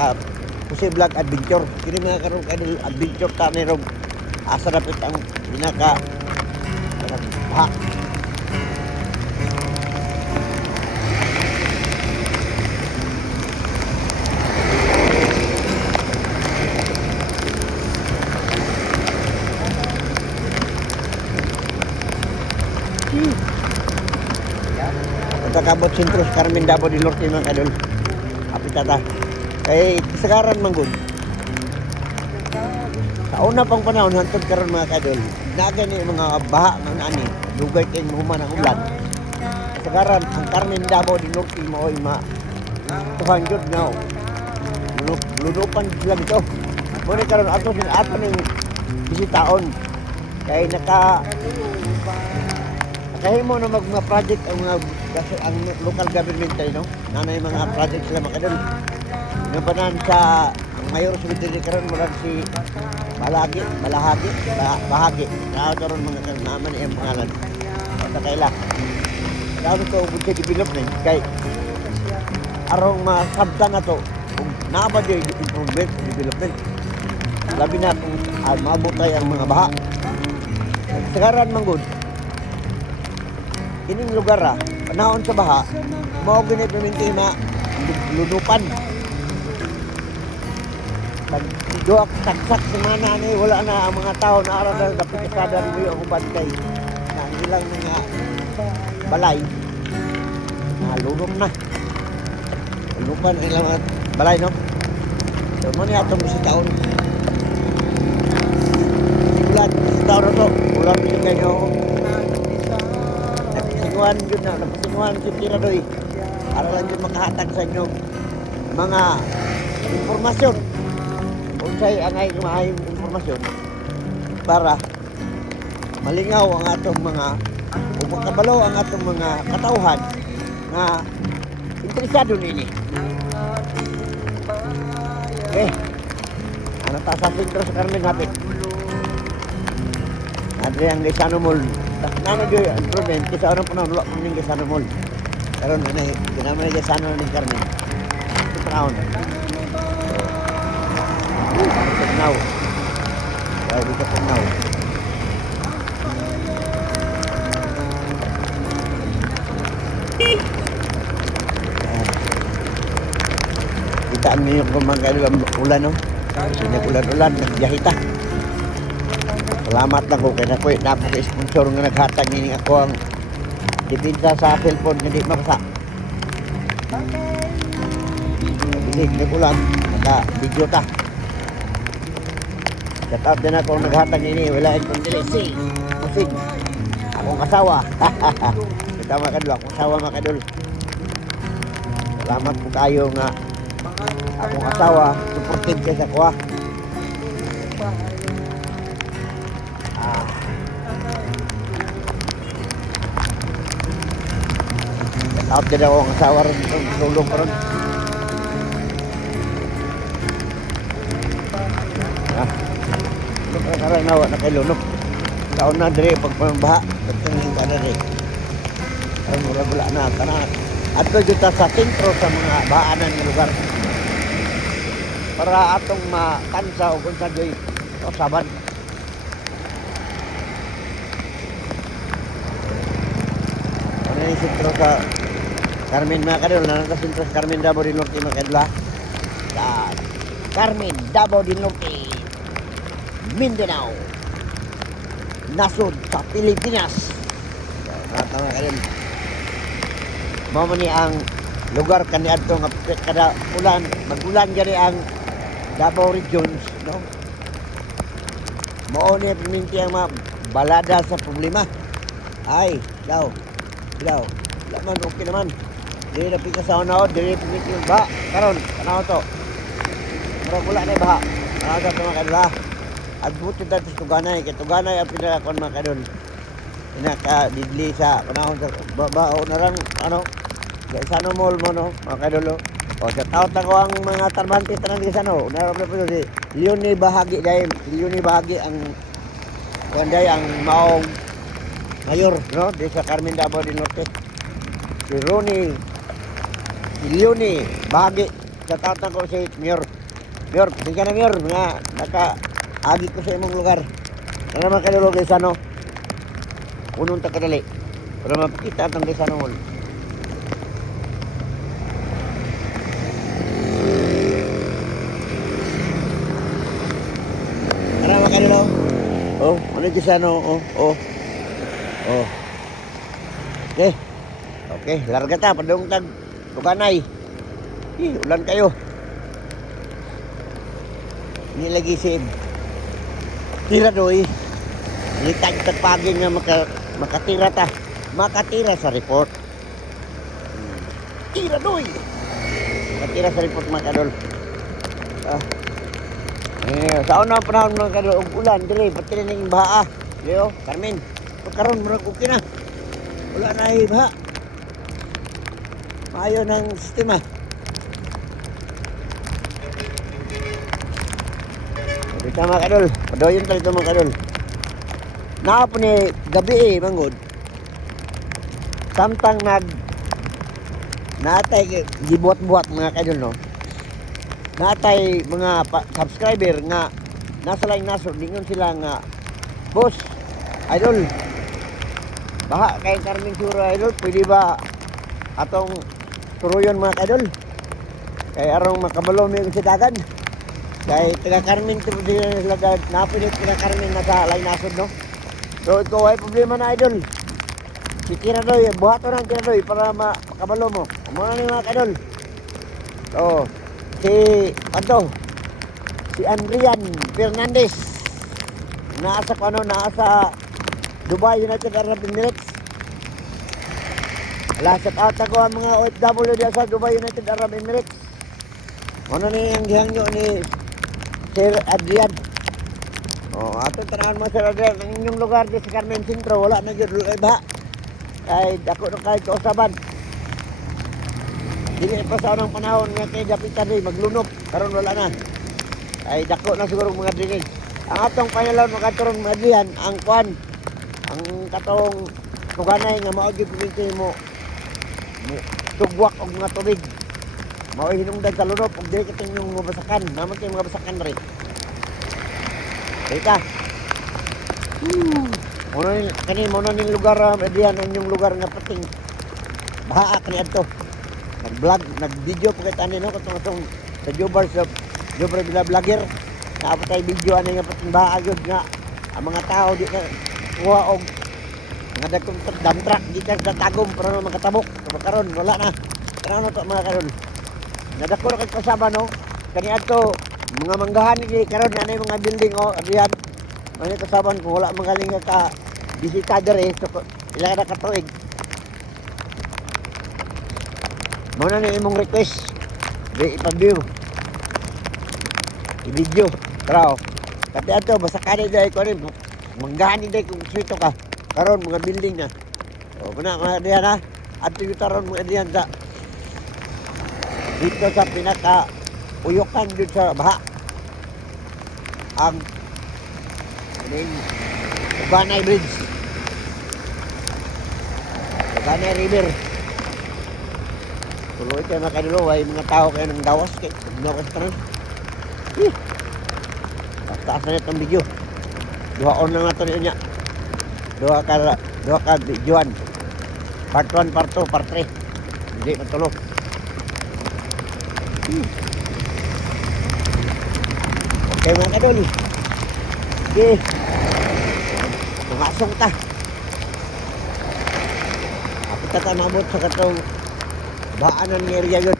ka posibleng adventure. Kini mga karon kadol adventure ta merong asa dapat ang pinaka baha. Kabot Sintros Carmen Davao del Norte mga kadol. Apitata. Kay kasagaran man gud. Sa una pang panahon hangtod karon mga kadol, naga ni mga baha nga ani, dugay kay human ang ulan. Kasagaran ang Carmen Davao del Norte maoy ma 200 now. Lunupan sila dito. Muna karon ato ning bisitaon kay nakahimo na mga project ang mga kasi ang local government tayo, no? Nanay mga project sila makadol. Nabanan sa ang mayor sa Bidiri karon murag si Bahagi. Kaya karon mga naman ang pangalan. Sa kaila. Kaya ko budget development kay arong masabtan na to. Kung naaba di improvement development. Labi na kung mabutay ang mga baha. Sagaran manggod. Ining lugar panahon sa baha, mao gini perminti na lunupan. Pag duak saksak semana ni wala na ang mga tao na ara na dapat kasada rin yung uban kay na ilang mga balay na lunop na. Lunupan ang ilang mga balay, no? So mo ni atong bisitaon. Ulan bisitaon na to. Ulan binigay nyo. Napasinguhan yun na, napasinguhan si Tiradoy para lang yun makahatag sa inyo mga informasyon kung sa'y angay maayong informasyon para malingaw ang atong mga o makabalaw ang atong mga katauhan na interesado nini. Okay, ano ta sa sentro sa Carmen hapit Adre ang Gaisano Mall. Nano di improvement kasi orang pun nolak kuning Gaisano Mall. Karon ini dinamay Gaisano ni Carmen. Ito panahon. Now. Wow, dito po now. Kita niyo kung magkailang ulan, no? Ulan-ulan, nagjahita. Salamat lang ko kay napaka-sponsor nga naghatag nini ako ang dipinsa sa cellphone nga di makasa. Binig ni ulan, naka-video ta. Shout out din ako naghatag nini, wala akong dili. Musig. Akong asawa. Kita makadul, akong asawa makadul. Salamat po kayo nga akong asawa, supportive kayo sa kuha. Out din ako ang asawa rin, tulong pa rin. Karang nawa na kay Lunok. Taon na dire pagpambaha, pagtingin ka na rin. Ay mula-mula na, tanan. At ito dito sa sentro sa mga baanan ng lugar. Para atong matansa o kung sa doy o saban. Ano yung sentro sa Carmen mga kadol, nanata sentro sa Carmen Davao del Norte mga kadol. Sa Carmen Davao del Norte, Mindanao, nasod sa Pilipinas. Nanata mga kadol. Mao ni ang lugar kaniadto nga kada ulan, mag-ulan gani ang Davao regions, no? Mao ni perminti ang balada sa problema. Ay, daw. Laman okay naman. Dili na pika sa unaod, dili perminti ba karon kanaw to. Murag wala na baha. Aga sa mga kadula. Adbuti dati sa Tuganay, kay Tuganay ang pinakakon mga kadol. Pinaka-didli sa panahon sa bao na lang, ano, Gaisano Mall mo, no, mga kadolo. O, sa taot ako ang mga tarbante tanan Gaisano. Naroon po si Leonie Bahagi dahil Leonie Bahagi ang kuanday ang maong mayor, no, di sa Carmen Davao del Norte. Si Leonie Bahagi, sa tatang ko si Mayor. Mayor, tingnan na Mayor, nga naka-agi ko sa imong lugar. Ano naman kayo guys, ano? Unong takadali. Para mapakita itong guys, ano mo. Ano naman kayo, oh, ano guys, ano, oh. Okay. Okay, larga ta, padung tag tukanay. Ulan kayo. Ini lagi sim. Tira doy. Ini tagpagin nga makatira ta. Makatira sa report. Tira doy. Makatira sa report mga kadol. Sa unang panahon mga kadol, og ulan dire pati ning baha. Leo, Carmen. Karon murag okay na. Wala na ay baha. Maayo ng sistema. Ito mga kadol, padoyon tayo ito mga kadol. Naapo ni gabi mangod. Samtang natay gibuat-buat mga kadol no. Natay mga subscriber nga nasa laing nasod dingon sila nga boss, idol. Baha kay Carmen Sura idol, pwede ba atong turuyon mga kadol? Kay arong makabalo mi sa dagan. Kay taga Carmen to din sila napilit taga Carmen na sa lain nasod no. So ikaw ay problema na idol. Si Tiradoy, buhato ng Tiradoy para makabalo mo. Muna ni mga kadol. So si Andrian Fernandez nasa Dubai, United Arab Emirates. Lasat ata ko ang mga OFW diya sa Dubai, United Arab Emirates. Ano ni ang gihangyo ni Sir Adrian. Ato tanahan mo Sir Adrian, ang inyong lugar di sa Carmen Centro, wala na gyud ba? Kay dako na kay kausaban. Dili pa sa unang panahon nga kay dapitan ri maglunok, karon wala na. Ay dako na siguro mga dinig. Ang atong panalon makaturon mga Adrian, ang ang katong tuganay nga mao gyud mo tugwak og mga tubig. Mao hinungdan sa lunop ug dili kiting yung mabasakan, naman kay mga basakan rin. Kita. Mono ning lugar Adrian ang lugar nga pating baha kani adto. Nag-vlog, nag-video pa kita no katong sa Jobar sa Jobar bila vlogger. Naabot tay video ani nga pating baha gyud nga ang mga tao di na kuha og nga dagkong dump truck gikan sa tagom para makatabok. Karon wala na. Ano to mga karon? Nadako ra kay kasama no. Kani adto mga manggahan ni karon na mga building Adrian. Ano kasaban ko wala magaling ka bisita dere so ila na katuig. Mo na ni imong request. Di ipag-view. I-video. Tara. Kati ato basta kani day ko ni manggahan day kung swito ka. Karon mga building na. Kuna mga diyan ha. Ato yung taron mga diyan sa dito sa pinaka uyokan dito sa baha. Ang Tuganay Bridge. Tuganay River. Tuloy kayo mga kanilo, ay mga tao kayo ng dawas kayo. Dawas ka nun. Taas na itong video. Duhaon lang natin niya. Duha ka videoan. Part 1, part 2, part 3. Hindi matulog. Okay mga kadol. Okay. Pumasok ta. Kapit ta mabot sa katong baanan ng area yun.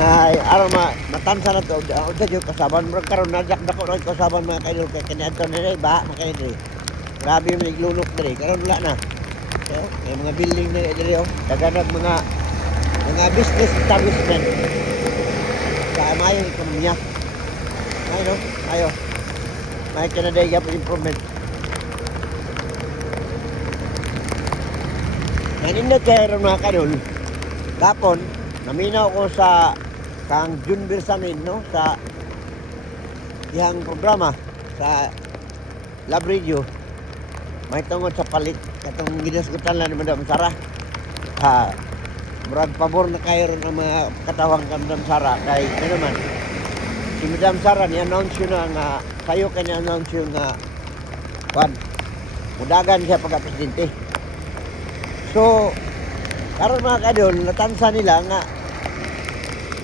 Ay, aron matansa na to. Uda yung kasaban. Karoon na dako na yung kasaban mga kaidol. Kaya kinaadto na rin, ba mga kaidol. Grabe yung naglunok na rin. Karoon wala na. So, may mga building na rin. Daganag mga business establishment. Kaya mayong ekonomiya. May no? Ayo. May Canada improvement. Naninod kayo rin mga kaidol. Kapon, naminaw ko sa kang June Bersamin no sa dihang programa sa love radio may tungod sa palit katong ginasgutan lang ni Madam Sara. Murag pabor na kayo ron ang mga katawang kay Madam Sara kay ano man si Madam Sara ni announce yun na nga kayo kanya announce yun nga mudagan siya pagka-presidente. So karon mga kadol natansa nila nga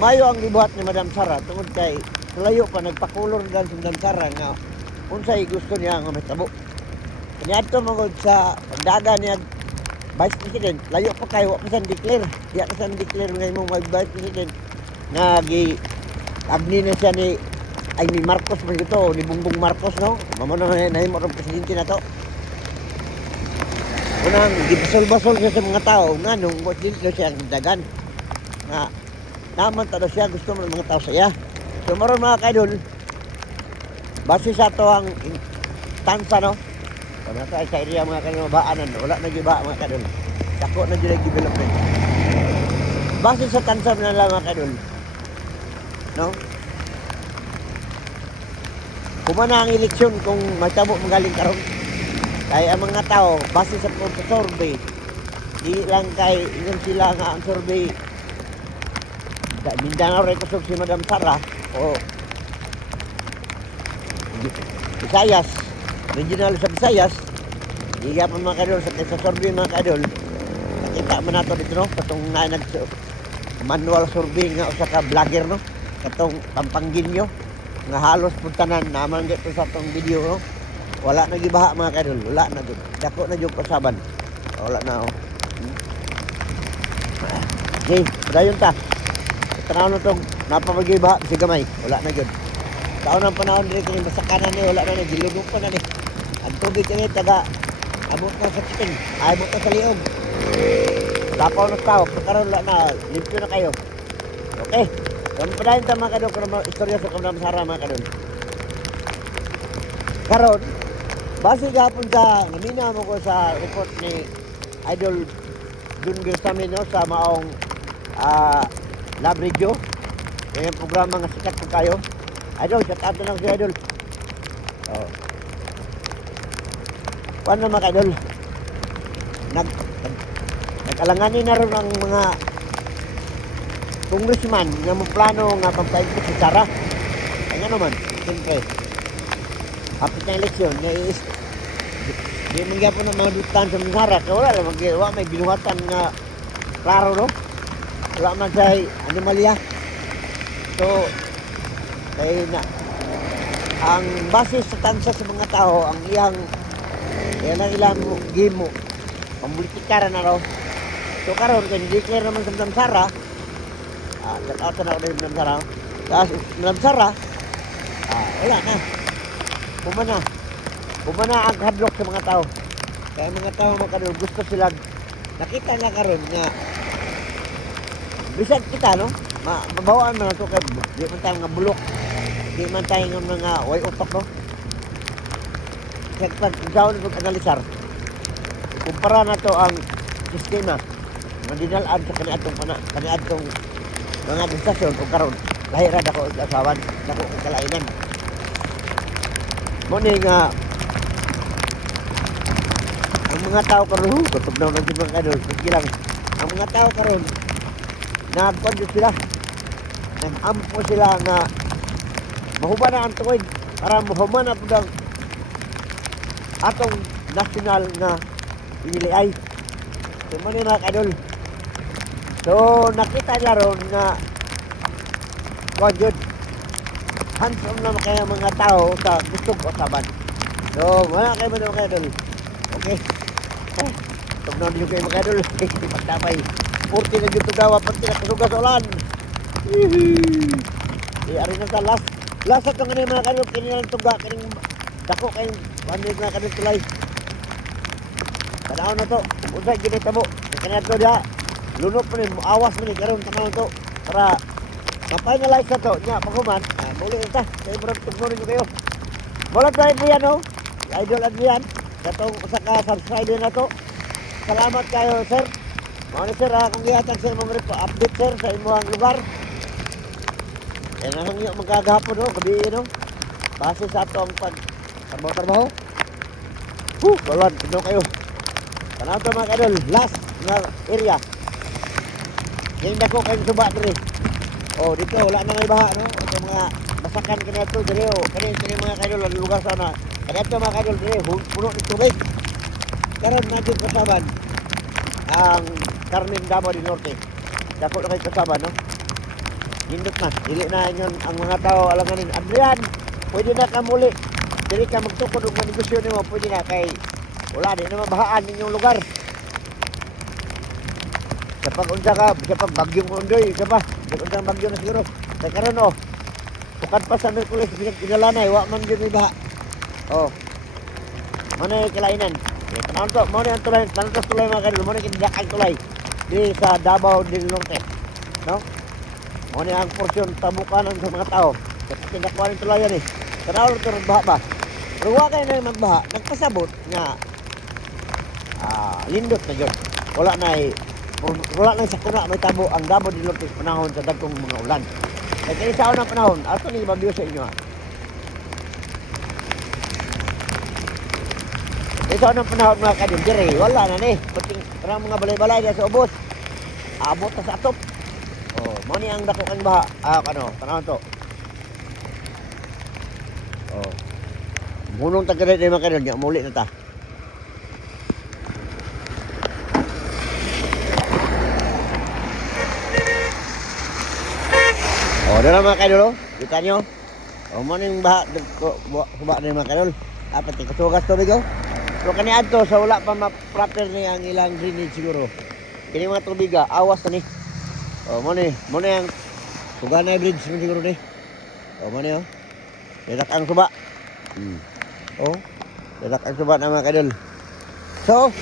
mayo ang gibuhat ni Madam Sara tungod kay layo pa nagpakulor gan si Madam Sara nga unsay gusto niya nga mahitabo. Kaniadto magod sa pagdagan niya Vice President, layo pa kayo, wa pa declare. Di ka sa declare nga imong Vice President nga agni na siya ni Marcos man ito, ni Bongbong Marcos, no? Mamo na nahimo ang presidente na to. Unang gibasol-basol siya sa mga tao nga nung dito siya ang dagan. Nga naman tado siya gusto ng mga tao saya. So maron mga kaidol, base sa to ang tansa, no? Kung nasa sa area mga kanino baanan, wala na giba mga kadol. Dako na dili development. Base sa tansa na lang mga kadol. No? Kumana ang eleksyon kung magtabo magaling karon. Kaya ang mga tao base sa survey, di lang kay ingon sila nga ang survey Mindanao ray kusog si Madam Sara o Visayas, regional sa Visayas, higa pa mga kadol sa survey mga kadol. Nakita man nato dito, no? Katong manual survey nga usa ka vlogger, no? Katong Pampanginyo nga halos puntanan naman dito sa atong video, no? Wala na gibaha mga kadol, wala na gid. Dako na jud usaban. Wala na oh. Okay, dayon ta. Tanaw na tong napamagibaha si gamay, wala na gid. Taon ang panahon dito ni masakanan ni wala na gilugong pa na ni. Ang tubig kini taga abot na sa chicken, abot na sa liog. Lapaw na tao, karon wala na, limpyo na kayo. Okay. Kung padayon ta mga kadol kung istorya sa Madam Sara mga kadol. Karon base gapon sa namina mo ko sa report ni Idol Jun Gersamino sa maong Love Radio. Yung programa nga sikat po kayo. Idol, shout out na lang si Idol. Oh. Paano mga Idol? Nag-alanganin na rin ang mga congressman na mo plano nga pampaigit si Sara. Kaya naman, siyempre, kapit na eleksyon, di mangya po ng mga dutan sa Sara. Kaya wala lang, may binuhatan nga klaro, no? Wala man sa anomalya. So, kaya na, ang base sa tansa sa mga tao, ang iyang ilang game mo, pambulitikara na raw. So, karon kaya declare naman sa Madam Sara, shout out na ako na Madam Sara, tapos Madam Sara, wala na. Pumana ang hadlock sa mga tao. Kaya mga tao mga gusto sila, nakita na karon nga, bisag kita, no? Mabawaan man ito kay di man tayo nga bulok. Di man tayo nga mga way utok, no? Kaya pag gawin ko analisar, kumpara na to ang sistema nga dinalaan sa kaniadtong mga administrasyon o karon lahira dako sa asawan, dako ang kalainan. Mo ni nga ang mga tao karon katugnaw na jud mga kadol, lang. Ang mga tao karon nagkondyo sila. Nag-ampo sila nga mahuba na ang tuwid para mahuba na po ang atong national na iniliay. So, muna mga kadol. So, nakita nila ron na kondyo hands-on na kaya mga tao sa gustong usaban. So, wala kayo mga kadol. Okay. Tugnaw niyo kayo mga kadol. Pagtapay. 40 na dito daw, pati na kasugas ulan. Ari na sa last at ang mga kanil, kinilang tuga, kining dako kayong panig na kanil tulay. Tanaw na to, usay ginita mo, kanil to diha, lunok mo rin, awas mo rin, karoon tanaw to, para ma-finalize na to, niya, paghuman, muli ito, kayo mo rin tugnurin nyo kayo. Mula tayo po yan, no? Idol Adrian, katong sa ka-subscriber na to. Salamat kayo, sir. Mga sir, kung ihatag sir, mga update sir sa imuhang lugar. Yan ang magkagahapon, no? Gabi, no? Base sa ito ang pag-trabaho. Balad, ano kayo? Tanaw to mga kadol, last na area. Yung dako kayo suba diri. Oh, dito wala na may baha, no? Ito mga basakan kanya to diri, oh. Kani mga kadol ang lugar sana. Kaya ito mga kadol diri, puno ng tubig. Karon na jud kasaban ang Carmen Davao del Norte. Dako na kay kasaban, no? Hindot na, dili na inyon ang mga tao alanganin. Adrian, pwede na ka muli. Dili ka magtukod og negosyo nimo, pwede na kay wala din na mabahaan ninyong lugar. Kapag unsa ka, kapag bagyong undoy, isa pa. Kapag unsang bagyo na siguro. Kaya karon oh, bukad pa sa Merkulis, pinagkinalanay, wa man yun may baha. Oh, mana yung kilainan. Tanong to, mo na yung tulay, tanong to tulay mga kanil, mo na yung kinidakang tulay. Di sa Davao del Norte. No? Mo na ang porsyon, tabukanan sa mga tao. Kapag kinakuha ng tulayan eh. Tanaw lang ito baha ba? Pero huwag kayo na yung magbaha, nagpasabot nga lindot na yun. Wala na sa kuna, may tabo ang Davao del Norte panahon sa dagkong mga ulan. Kaya kayo sa unang panahon, ato ni bagyo sa inyo ha. Kaya sa unang panahon mga kadin, dire, wala na ni. Pating parang mga balay-balay dyan sa ubos. Abot na sa atop. Oh, mo ni ang dako kang baha. Panahon to. Oh. Munong tagalit ni mga kadin, muli na ta. Oh, dala mga kadol, kita nyo. Oh, mo ning baha kuba ni mga kadol. Apat kasugas tubig oh. So kani adto sa wala pa ma-proper ni ang ilang drainage siguro. Kini mga tubig awas na ni. Oh, mo ni ang Suganay Bridge man siguro ni. Oh, mo ni oh. Dadak ang suba. Oh. Dadak ang suba na mga kadol. So,